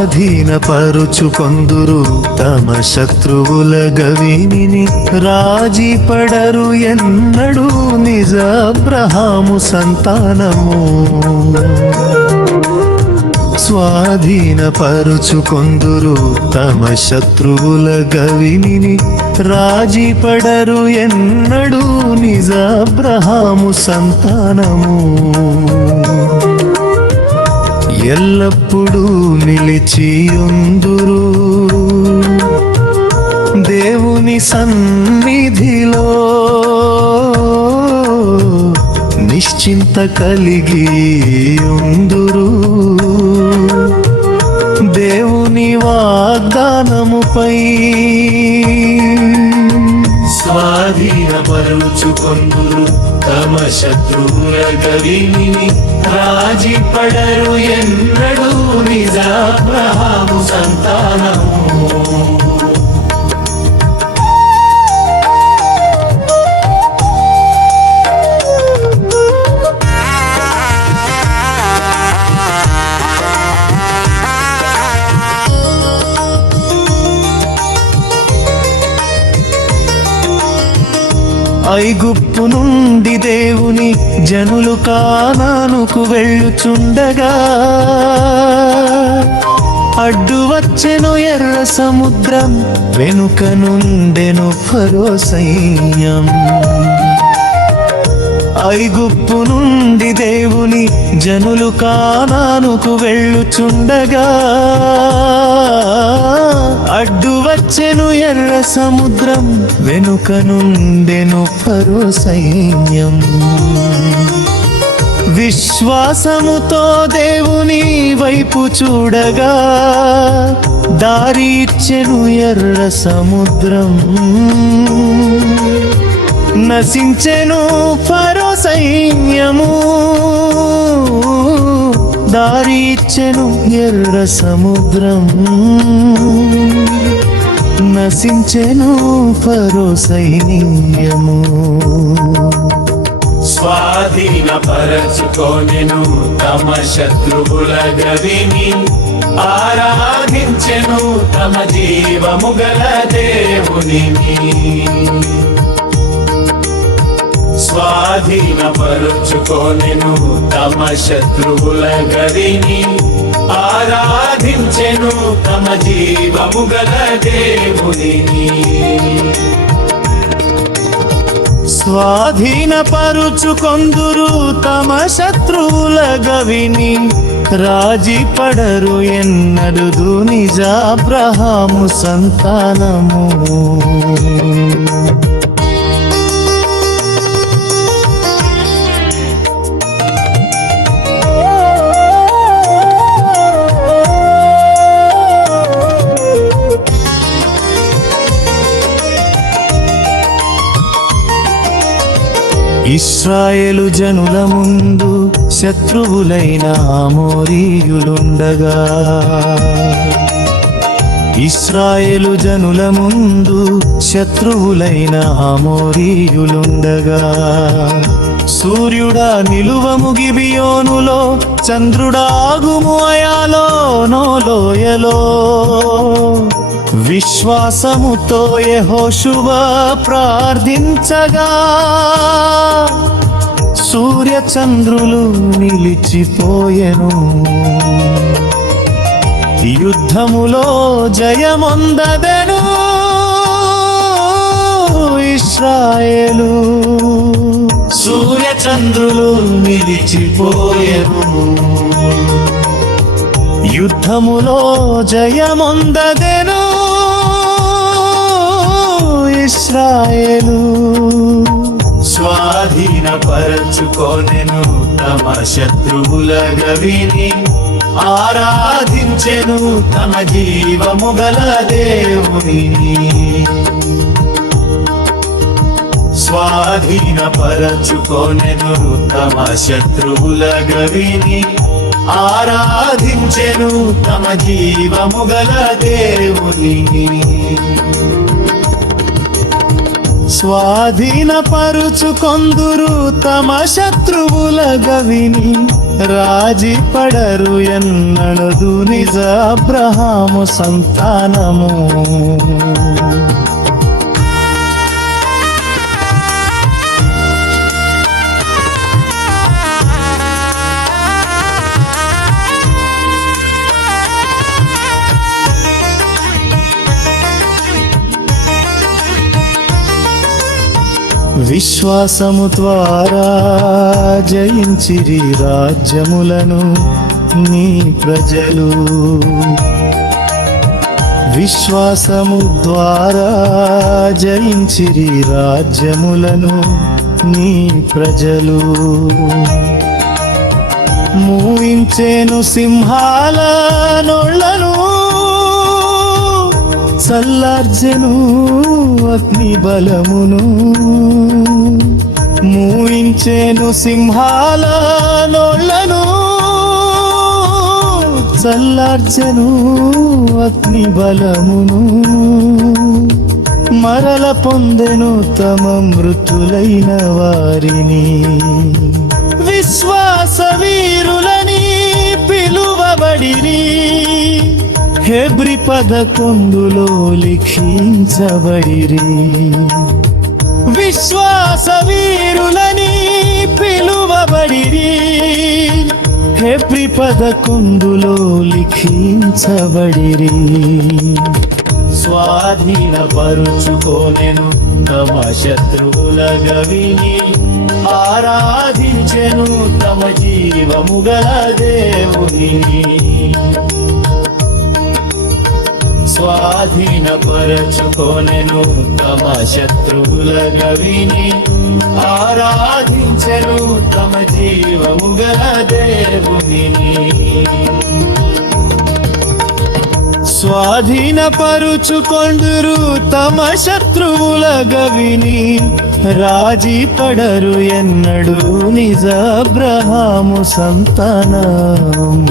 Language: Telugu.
స్వాధీనపరుచుకొందురు తమ శత్రువుల గవిని రాజీ పడరు ఎన్నడూ నిజ అబ్రహాము సంతానము. స్వాధీనపరుచుకొందురు తమ శత్రువుల గవిని రాజీ పడరు ఎన్నడూ నిజ అబ్రహాము సంతానము. ఎల్లప్పుడూ నిలిచి ఉందురు దేవుని సన్నిధిలో నిశ్చింత కలిగి ఉందురు దేవుని వాగ్దానముపై స్వాధీనపరుచుకొందురు తమ శత్రువుల గవిని రాజీ పడరు ఎన్నడూ నిజాబ్రహాము సంతానము. ఐగుప్తు నుండి దేవుని జనులు కానానుకు వెళ్ళుచుండగా అడ్డు వచ్చెను ఎర్ర సముద్రం వెనుక నుండెను ఫరో సైన్యం. ఐగుప్తు నుండి దేవుని జనులు కానానుకు వెళ్ళుచుండగా అడ్డు వచ్చెను ఎర్ర సముద్రం వెనుక నుండెను పరో సైన్యం. విశ్వాసముతో దేవుని వైపు చూడగా దారి ఇచ్చెను ఎర్ర సముద్రం. నశించెను ఫరో దారి ఎర్ర సముద్రం. నశించెను ఫరో సైన్యము. స్వాధీనపరచుకోనెను తమ శత్రువుల గవిని. ఆరాధించెను తమ జీవము గల దేవుని స్వాధీనపరుచుకోనెను తమ శత్రువుల గదిని ఆరాధించెను తమ జీవము గల దేవుని స్వాధీనపరుచుకొందురు తమ శత్రువుల గవిని. రాజీ పడరు ఎన్నడు నిజాబ్రహాము సంతానము. ఇస్రాయేలు జనుల ముందు శత్రువులైన ఆమోరీయులుండగా ఇస్రాయేలు జనుల ముందు శత్రువులైన ఆమోరీయులుండగా సూర్యుడా నిలువము గిబియోనులో చంద్రుడాగుము అయాలో నోలోయలో విశ్వాసముతో యహోశువ ప్రార్థించగా. సూర్యచంద్రులు నిలిచిపోయెను. యుద్ధములో జయమొందదెను. ఇస్రాయేలు సూర్యచంద్రులు నిలిచిపోయెను. యుద్ధములో జయమొందదెను. ఇస్రాయేలు. స్వాధీనపరచుకోనెను తమ శత్రువుల గవిని. ఆరాధించెను తమ జీవము గల స్వాధీన స్వాధీనపరచుకోనెను తమ శత్రువుల గవిని. ఆరాధించెను తమ జీవము గల దేవుని. స్వాధీనపరుచుకొందురు తమ శత్రువుల గవిని. రాజీ పడరు ఎన్నడదు నిజ అబ్రహాము సంతానము. విశ్వాసము ద్వారా జయించిరి రాజ్యములను నీ ప్రజలు. విశ్వాసము ద్వారా జయించిరి రాజ్యములను నీ ప్రజలు. మూయించేను సింహాల నొళ్ళను చల్లార్జెను అగ్ని బలమును మూయించేను సింహాల నోళ్ళను. చల్లార్జెను అగ్ని బలమును మరల పొందెను తమ మృతులైన వారిని. విశ్వా హెబ్రి పదకొందులో లిఖించబడిరి. విశ్వాస వీరులని పిలువబడిరి. హెబ్రి పదకొందులో లిఖించబడిరి. స్వాధీన పరుచుకోనెను తమ శత్రువుల గవిని. ఆరాధించెను తమ జీవముగల దేవుని. స్వాధీనపరచుకొనెను తమ శత్రువుల గవిని. ఆరాధించను తమ జీవము గల దేవుని స్వాధీనపరుచుకొండురు తమ శత్రువుల గవిని. రాజీ పడరు ఎన్నడూ నిజ అబ్రహాము సంతానము.